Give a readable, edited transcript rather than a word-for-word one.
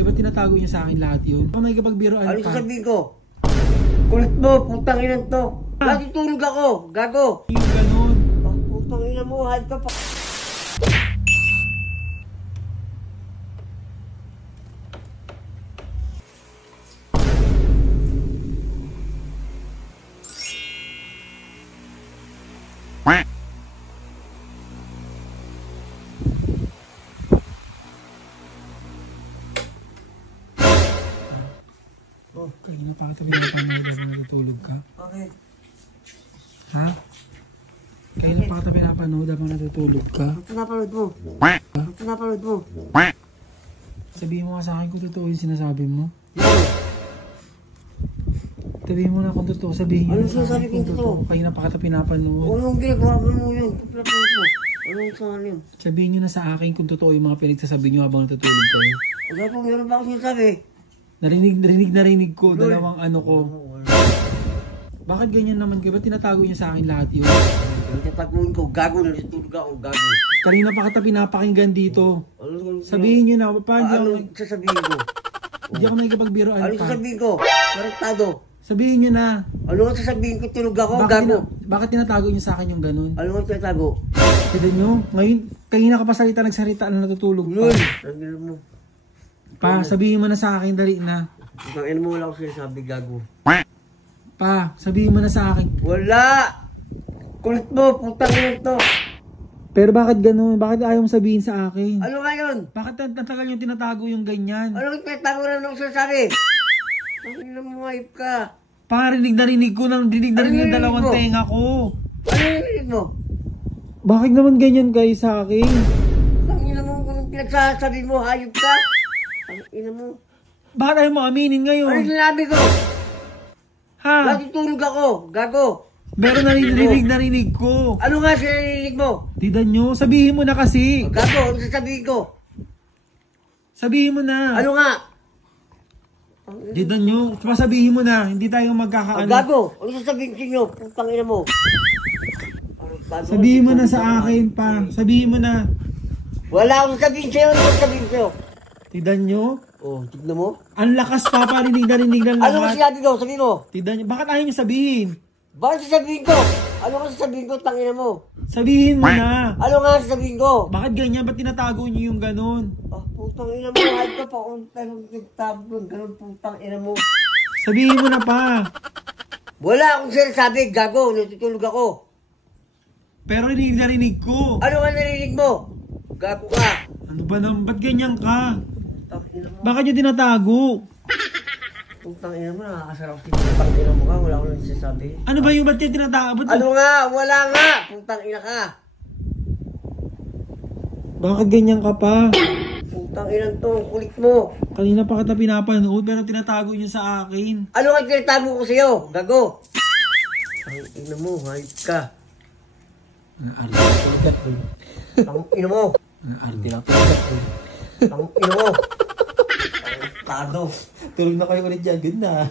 kaya ba't tinatago niya sa akin lahat yun? Ako nakikipagbiroan pa. Ano sasabihin ko? Kulit mo, putang ina to. Lagi tulog ako, gago. Yung ganun. Oh, putang ina mo, hide ka pa. Oh, kaya napakatabi na pang natutulog ka? Okay. Ha? Kaya napakatabi na panood habang natutulog ka? Ang pinapanood mo. Ha? Ang pinapanood mo. Sabihin mo nga sa akin kung totoo yung sinasabi mo. Sabihin mo na kung totoo. Sabihin mo Ano na sa sinasabi akin kung kong totoo. totoo? Kaya napakatabi na panood. Anong ginagawa mo yun? Pinapanood mo. Anong saan yun? Sabihin nyo na sa akin kung totoo yung mga pinagsasabi nyo habang natutulog kayo. Wala po, meron ba ako sinasabi? Narinig ko, dalawang ano ko. Bakit ganyan naman kayo? Ba't tinatago niya sa akin lahat yun? Ang tataguin ko, gago, natutulog ako, gago. Kanina pa kita pinapakinggan dito. Ano Sabihin nyo na, paano Ano sasabihin ko? hindi ako nakikipagbiroan Ano pa. sasabihin ko? Korektado. Sabihin nyo na, Ano ang sasabihin ko? Tulog ako, gago. bakit tinatago niyo sa akin yung ganun? Ano ang tatago? Tignan nyo, ngayon, kanina ka pa nagsalita na natutulog pa. Lul! Ang mo. Pa, sabihin mo na sa akin, dali na. Ang ina mo, wala ko sinasabi, gago. Pa, sabihin mo na sa akin. Wala! Kulit mo, putang ina to. Pero bakit ganun? Bakit ayaw mo sabihin sa akin? Ano nga yun? Bakit natagal yung tinatago yung ganyan? Ano ang tatago na nung sinasabi? Ang ina mo, hype ka. Pa, rinig na rinig ko ng Ano dalawang rinig mo? tenga ko. Ano yung rinig mo? Bakit naman ganyan kayo sa akin? Ang ina mo, kung pinagsasabi mo, hayop ka. Ang ina mo. Bakit ayaw mo aminin Ano ngayon? sinabi ko? Ha? Lagi tulog ako, gago. Meron narinig ko. Ano nga sinarinig mo? Tidan nyo, sabihin mo na kasi. Gago, ano sasabihin ko? Sabihin mo na. Ano nga? Tidan nyo, sabihin mo na. Hindi tayo magkakaano. Gago, ano sasabihin ko inyo? Putang ina mo. Sabihin mo na sa akin pa. Sabihin mo na. Wala akong sabihin sa'yo, ano sabihin sa'yo? Tidan nyo. Oh, tignan mo. Ang lakas pa, rinig na Ano lahat. nga sinabi ko? Sabihin mo. Tidan nyo. Bakit ayaw nyo sabihin? Bakit sasabihin ko? Ano nga sasabihin ko? Tangina mo. Sabihin mo na. Ano nga sasabihin ko? Bakit ganyan? Ba't tinatago nyo yung ganun? Ah, putang ina mo. Kahit ka pa kung tanong nagtago. Ganun putang ina mo. Sabihin mo na pa. Wala akong sinasabi. Gago, natutulog ako. Pero rinig ko. Ano nga narinig mo? Gago ka. Ano ba naman? Ba't ganyan ka? Putang ina mo. Bakit nyo tinatago? Putang ina mo. Nakakasarap si putang ina mo ka. Wala akong sinasabi. Ano ba yung ba't nyo tinatago? Ano nga? Wala nga. Putang ina ka. Bakit ganyan ka pa? Putang ina to. Kulit mo. Kanina pa kita pinapanood pero tinatago nyo sa akin. Ano nga tinatago ko sa'yo? Gago. Ang ina mo. Hype ka. Ang arte na tuligat ko. Ang ina mo. Ang arte na tuligat ko. Ang ina mo. Ang tado. Tulog na kayo ulit dyan. Good na.